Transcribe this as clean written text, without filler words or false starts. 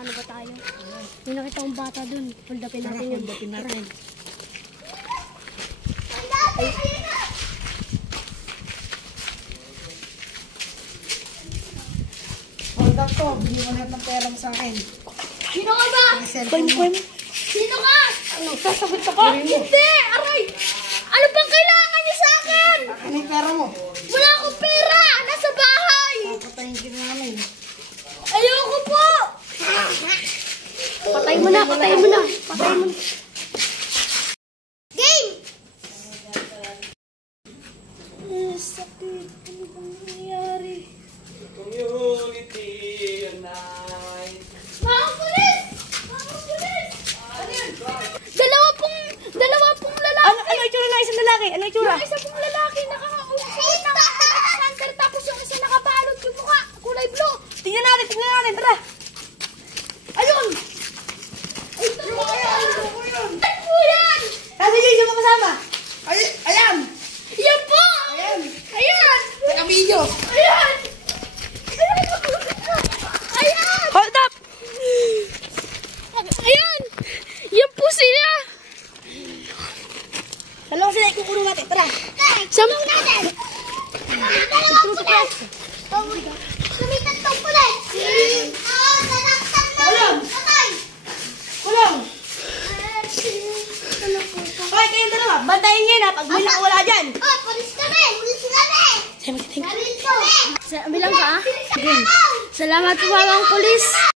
ano ba tayo? May nakita akong bata dun. Puldapin natin yun. Puldapin natin. Hold up to. Bili mo lahat ng pera mo sa akin. Sino ka ba? Sino ka? Ano? Sasagot ako? Hindi! Aray! Ano bang kailangan niyo sa akin? Ano yung pera mo? Wala akong pera! Nasa bahay! Papatayin kita namin. Ayoko po! Patay mo na! Patay mo na! Patay mo na! Game! Sakit. Ano bang nangyayari? Community night. Mga pulis! Mga pulis! Ano yan? Dalawa pong lalaki. Ano itsura ng isang lalaki? Ano itsura? Yung isa pong lalaki nakakausuot ng hunter, tapos yung isa nakabalot yung mukha, kulay blue. Tingnan natin, tara. Ayun! Ay, ito po yan! Ay po yan! Kasi yung mo kasama. Ayan! Yan po! Ayan! Ayan! Teka video! Ayan! Ayan! Hold up! Ayan! Yan po sila! Dalawa sila ikukulong natin, tara! Samong natin! Dalawang pulis! Sumitan tong pulis! Oo, nanaktan mo! Kulong! Patay! Kulong! Hoy, kayong dalawa, bantayin nyo na pag may nakawala dyan! Oh, pulis kami! Pulis kami! Sabi ko, Pulis kami! Bilang ka? Salamat po, Mawang Pulis!